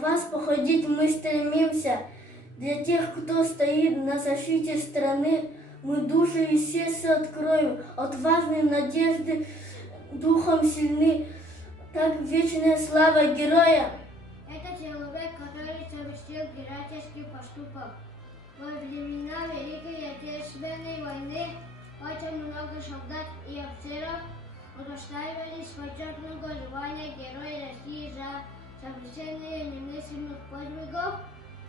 вас походить мы стремимся. Для тех, кто стоит на защите страны, мы души и сердце откроем, отважные надежды, духом сильны, так вечная слава героя. Это человек, который совершил героический поступок. Во времена Великой Отечественной войны очень много солдат и офицеров удостаивались почетного звания Героя России за совершение немыслимых подвигов.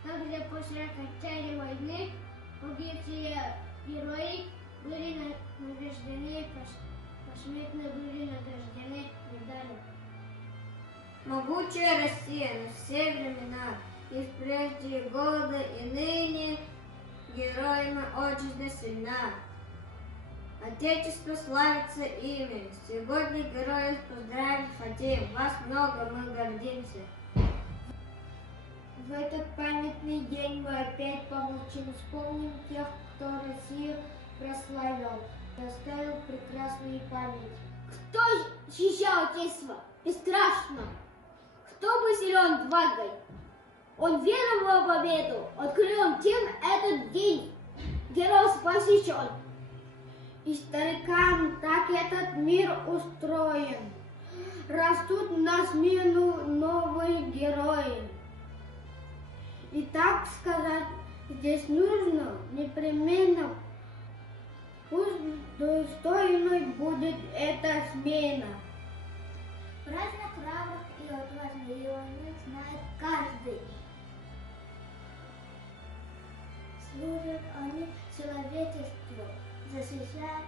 Также после окончания войны погибшие герои были награждены, посмертно были награждены медалью. Могучая Россия на все времена, и в прежде годы, и ныне героями отчизна сильна. Отечество славится ими, сегодня героев поздравить хотим, вас много, мы гордимся. В этот памятный день мы опять помолчим, вспомним тех, кто Россию прославил и оставил прекрасную память. Кто защищал Отечество бесстрашно? Кто был силен отвагой? Он веровал в победу, открыл тем этот день. Герой посвящен. И старикам так этот мир устроен. Растут на смену новые герои. И так сказать, здесь нужно непременно, пусть достойной будет эта смена. Праздник храбрых и отважных героев знает каждый. Служат они человечеству, защищая